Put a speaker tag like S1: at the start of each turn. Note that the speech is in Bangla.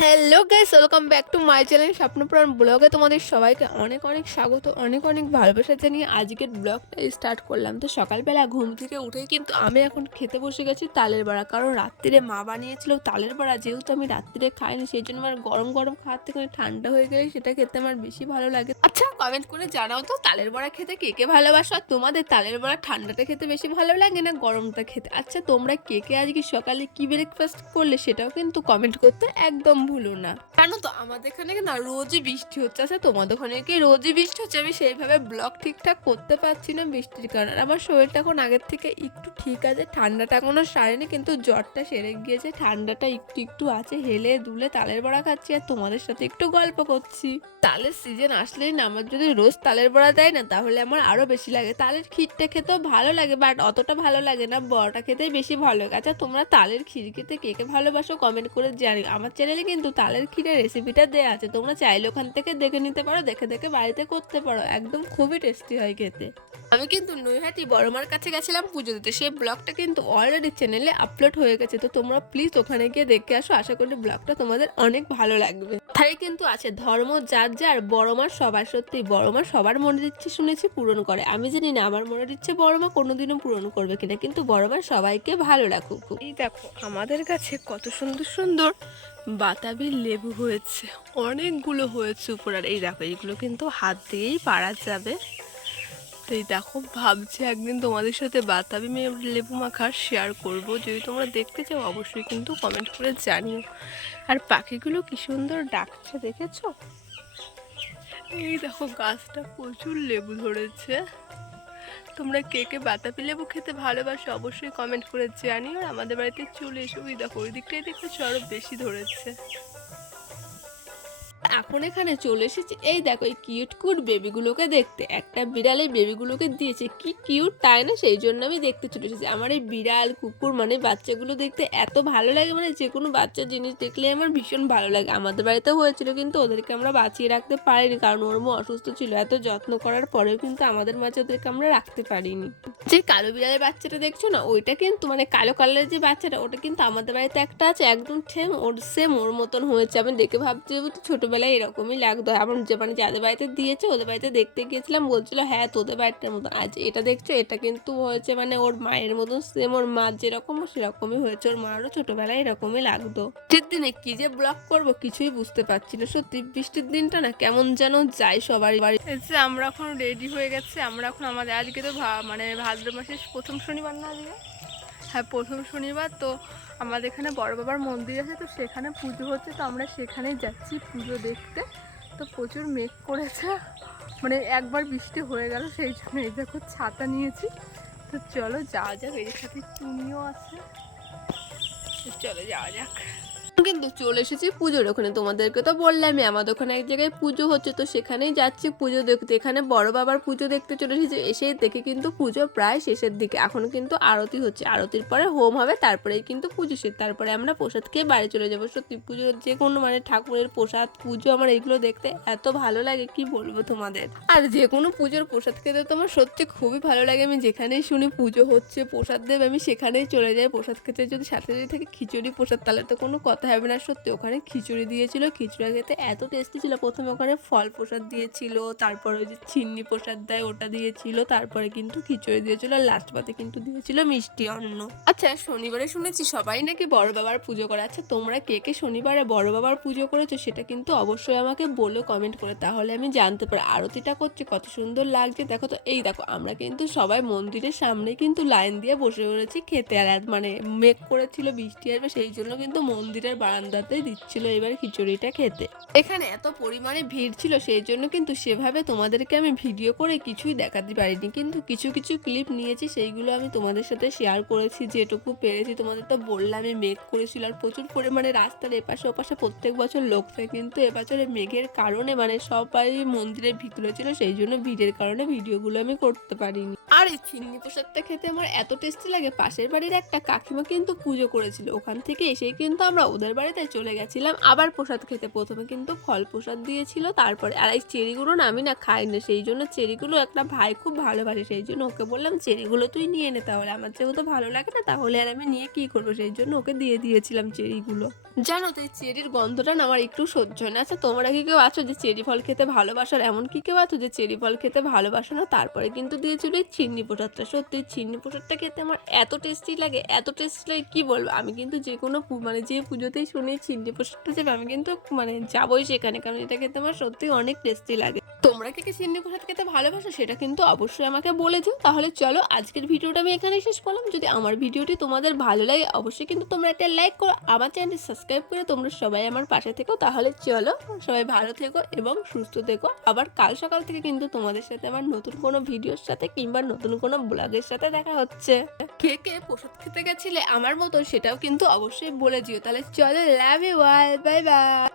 S1: Hello guys welcome back to my channel Swapnapran ব্লগে তোমাদের সবাইকে অনেক অনেক স্বাগত, অনেক অনেক ভালোবাসা জানিয়ে আজকের ব্লগটা স্টার্ট করলাম। তো সকালবেলা ঘুম থেকে উঠেই কিন্তু আমি এখন খেতে বসে গেছি তালের বড়া, কারণ রাত্রিরে মা বানিয়েছিল তালের বড়া, যেহেতু আমি রাত্রিরে খাইনি সেই জন্য আমার গরম গরম খাওয়ার থেকে ঠান্ডা হয়ে গেলে সেটা খেতে আমার বেশি ভালো লাগে। আচ্ছা কমেন্ট করে জানাও তো, তালের বড়া খেতে কে কে ভালোবাসো? আর তোমাদের তালের বড়া ঠান্ডাটা খেতে বেশি ভালো লাগে না গরমটা খেতে? আচ্ছা তোমরা কে কে আজকে সকালে কি ব্রেকফাস্ট করলে সেটাও কিন্তু কমেন্ট করতে একদম ভুলো না। জানো তো, আমাদের এখানে না রোজই বৃষ্টি হচ্ছে। আচ্ছা তোমাদের ওখানে কি রোজই বৃষ্টি হচ্ছে? আমি সেইভাবে ব্লগ ঠিকঠাক করতে পারছি না বৃষ্টির কারণে। আমার শরীরটা এখন আগের থেকে একটু ঠিক আছে। ঠান্ডাটা এখনও সারেনি, কিন্তু জ্বরটা সেরে গিয়েছে। ঠান্ডাটা একটু একটু আছে, হেলে দুলে তালের বড়া খাচ্ছি আর তোমাদের সাথে একটু গল্প করছি। তালের সিজন আসলেই না, আমার যদি রোজ তালের বড়া দেয় না, তাহলে আমার আরও বেশি লাগে। তালের ক্ষীরটা খেতেও ভালো লাগে বাট অতটা ভালো লাগে না। বড়াটা খেতেই বেশি ভালো লাগে। আচ্ছা তোমরা তালের ক্ষীর খেতে কে কে ভালোবাসো? কমেন্ট করে জানি আমার চ্যানেলে কিন্তু তালের ক্ষীরের রেসিপিটা দেওয়া আছে। তোমরা চাইলে ওখান থেকে দেখে নিতে পারো, দেখে দেখে বাড়িতে করতে পারো। একদম খুবই টেস্টি হয় খেতে। আমি কিন্তু নৈহাটি বড়মার কাছে গেছিলাম পুজো দিতে। সেই ব্লগটা কিন্তু অলরেডি চ্যানেলে আপলোড হয়ে গেছে। তো তোমরা প্লিজ ওখানে গিয়ে দেখে আসো। আশা করি ব্লগটা তোমাদের অনেক ভালো লাগবে। তাই কিন্তু আছে ধর্ম যার যার বড়মার সবার সত্যি। বড়মা সবার মনের ইচ্ছে শুনেছি পূরণ করে। আমি জানি না, আমার মনের ইচ্ছে বড়মা কোনোদিনও পূরণ করবে কিনা, কিন্তু বড়মা সবাইকে ভালো রাখুক। এই দেখো, আমাদের কাছে কত সুন্দর সুন্দর বাতাবি লেবু হয়েছে। অনেকগুলো হয়েছে উপর আর এই দেখো, এইগুলো কিন্তু হাত দিয়েই পারা যাবে। তো এই দেখো, ভাবছি একদিন তোমাদের সাথে বাতাবি মে- লেবু মাখা শেয়ার করব। যদি তোমরা দেখতে চাও, অবশ্যই কিন্তু কমেন্ট করে জানিও। আর পাখিগুলো কি সুন্দর ডাকছে, দেখেছ? এই দেখো, গাছটা প্রচুর লেবু ধরেছে। তোমরা কে কে বাতাবি লেবু খেতে ভালোবাসো, অবশ্যই কমেন্ট করে জানিও। আর আমাদের বাড়িতে চলে এসো। ওই দেখো, ওই দিকটাই দেখেছ, আরও বেশি ধরেছে। এখন এখানে চলে এসেছি। এই দেখো, এই কিউট কিউট বেবিগুলোকে দেখতে। একটা বিড়াল এই বেবিগুলোকে দিয়েছে। কি কিউট তাই না? সেই জন্য আমি দেখতে চলে এসেছি। আমার এই বিড়াল, কুকুর মানে বাচ্চাগুলো দেখতে এত ভালো লাগে মানে যে কোনো বাচ্চা জিনিস দেখলে আমার ভীষণ ভালো লাগে। আমাদের বাড়িতেও হয়েছিল কিন্তু ওদেরকে আমরা বাঁচিয়ে রাখতে পারিনি, কারণ ওর মা অসুস্থ ছিল। এত যত্ন করার পরেও কিন্তু আমাদের মাঝে ওদেরকে আমরা রাখতে পারিনি। যে কালো বিড়ালের বাচ্চাটা দেখছ না, ওইটা কিন্তু মানে কালো কালারের যে বাচ্চাটা, ওটা কিন্তু আমাদের বাড়িতে একটা আছে, একদম সেম ওর সেম ওর মতন হয়েছে। আমি দেখে ভাবছি তো ছোটবেলায় এরকমই লাগতো। আমার যে মানে যাদের বাড়িতে দিয়েছে, ওদের বাড়িতে দেখতে গিয়েছিলাম, বলছিল হ্যাঁ তোদের বাড়িটার মতো আজ এটা দেখছ। এটা কিন্তু হয়েছে মানে ওর মায়ের মতন সেম ওর মা যেরকম সেরকমই হয়েছে। ওর মারও ছোটবেলায় এরকমই লাগতো। বৃষ্টির দিনে কি যে ব্লগ করব কিছুই বুঝতে পারছি না। সত্যি, বৃষ্টির দিনটা না কেমন যেন যায় সবারই বাড়ি। আমরা এখন রেডি হয়ে গেছে। আমরা এখন আমাদের, আজকে তো মানে ভাদ্র মাসের প্রথম শনিবার না আজকে? হ্যাঁ প্রথম শনিবার তো আমাদের এখানে বড় বাবার মন্দির আছে, তো সেখানে পুজো হচ্ছে, তো আমরা সেখানেই যাচ্ছি পুজো দেখতে। তো প্রচুর মেঘ করেছে মানে একবার বৃষ্টি হয়ে গেল, সেই জন্য এই দেখো ছাতা নিয়েছি। তো চলো যাওয়া যাক এর সাথে চুনিও আছে। চলো যাওয়া যাক। কিন্তু চলে এসেছি পুজোর ওখানে, তোমাদেরকে তো বললামই, আমাদের ওখানে এক জায়গায় পুজো হচ্ছে, তো সেখানেই যাচ্ছি পুজো দেখতে। এখানে বড় বাবার পুজো দেখতে চলে এসেছি, এসেই দেখে কিন্তু পুজো প্রায় শেষের দিকে। এখনও কিন্তু আরতি হচ্ছে, আরতির পরে হোম হবে, তারপরেই কিন্তু পুজো শেষ। তারপরে আমরা প্রসাদ খেয়ে বাড়ি চলে যাব। সত্যি পুজোর যে কোনো মানে ঠাকুরের প্রসাদ, পুজো আমার এগুলো দেখতে এত ভালো লাগে, কি বলব তোমাদের? আর যে কোনো পুজোর প্রসাদ খেতে তো আমার সত্যি খুবই ভালো লাগে। আমি যেখানেই শুনি পুজো হচ্ছে, প্রসাদ দেবে, আমি সেখানেই চলে যাই। প্রসাদ খেতে যদি সাথে যদি থাকে, খিচুড়ি প্রসাদ, তাহলে তো কোনো কথা হবে না, সত্যি ওখানে খিচুড়ি দিয়েছিল, খিচুড়ি খেতে এত টেস্টি ছিল। প্রথমে ওখানে ফল প্রসাদ দিয়েছিল, তারপরে ওই যে চিন্নি প্রসাদ দেয়, ওটা দিয়েছিল, তারপরে কিন্তু খিচুড়ি দিয়েছিল লাস্ট পাতে কিন্তু দিয়েছিল মিষ্টি অন্ন। আচ্ছা শনিবারে শুনেছি সবাই নাকি বড় বাবার পুজো করে। আচ্ছা তোমরা কে কে শনিবারে বড় বাবার পুজো করেছ সেটা কিন্তু অবশ্যই আমাকে বলো কমেন্ট করে, তাহলে আমি জানতে পারি। আরতিটা করছে, কত সুন্দর লাগছে। দেখো তো, এই দেখো, আমরা কিন্তু সবাই মন্দিরের সামনে কিন্তু লাইন দিয়ে বসে পড়েছি খেতে আর মানে মেঘ করেছিল, বৃষ্টি আসবে, সেই জন্য কিন্তু মন্দিরের বারান্দাতে দিচ্ছিল এবার খিচুড়িটা খেতে। এখানে এত পরিমাণে ভিড় ছিল সেই জন্য কিন্তু সেভাবে তোমাদেরকে আমি ভিডিও করে কিছুই দেখাতে পারিনি। কিন্তু কিছু কিছু ক্লিপ নিয়েছি, সেইগুলো আমি তোমাদের সাথে শেয়ার করেছি, যেটুকু পেরেছি। তোমাদের তো বললামই মেঘ করেছিল আর প্রচুর পরিমাণে রাস্তার এপাশে ওপাশে প্রত্যেক বছর লোক থাকে কিন্তু এবছরে মেঘের কারণে মানে সবাই মন্দিরের ভিতরে ছিল, সেই জন্য ভিড়ের কারণে ভিডিওগুলো আমি করতে পারিনি। আর এই চিন্নি প্রসাদটা খেতে আমার এত টেস্টি লাগে, পাশের বাড়ির একটা কাকিমা কিন্তু পুজো করেছিল। ওখান থেকে এসেই কিন্তু আমরা ওদের বাড়িতে চলে গেছিলাম, আবার প্রসাদ খেতে। প্রথমে কিন্তু ফল প্রসাদ দিয়েছিল, তারপরে আর এই চেরিগুলো না আমি না খাই না, সেই জন্য চেরিগুলো একটা ভাই খুব ভালোবাসে, সেই জন্য ওকে বললাম, চেরিগুলো তুই নিয়ে নে তাহলে, আমার যেহেতু ভালো লাগে না, তাহলে আর আমি নিয়ে কি করব? সেই জন্য ওকে দিয়ে দিয়েছিলাম চেরিগুলো। জানো তো চেরির গন্ধটা না আমার একটু সহ্য হয় না। আচ্ছা তোমরা কি কেউ আছো যে চেরি ফল খেতে ভালোবাসার? এমন কি কেউ আছো যে চেরি ফল খেতে ভালোবাসো না? তারপরে কিন্তু দিয়েছিল এই চিন্নি প্রসাদটা সত্যি চিন্নি প্রসাদটা খেতে আমার এত টেস্টি লাগে, এত টেস্টি লাগে, কী বলব? আমি কিন্তু যে কোনো মানে যে পুজোতেই শুনি চিন্নি প্রসাদটা যাবে আমি কিন্তু মানে যাবোই সেখানে, কারণ এটা খেতে আমার সত্যি অনেক টেস্টি লাগে। তোমরা কে কে চিন্নি প্রসাদ খেতে ভালোবাসো সেটা কিন্তু অবশ্যই আমাকে বলে দিও। তাহলে চলো, আজকের ভিডিওটা আমি এখানেই শেষ করলাম। যদি আমার ভিডিওটি তোমাদের ভালো লাগে, অবশ্যই কিন্তু তোমরা একটা লাইক করো, আমার চ্যানেলটি সাবস্ক্রাইব করে তোমরা সবাই আমার পাশে থেকো। তাহলে চলো, সবাই ভালো থেকো এবং সুস্থ থেকো। আবার কাল সকাল থেকে কিন্তু তোমাদের সাথে আমার নতুন কোনো ভিডিওর সাথে কিংবা নতুন কোনো ব্লগের সাথে দেখা হচ্ছে। কে কে প্রসাদ খেতে গেছিলে আমার মতো সেটাও কিন্তু অবশ্যই বলে দিও। তাহলে চলো লাভ ইউ বাই বাই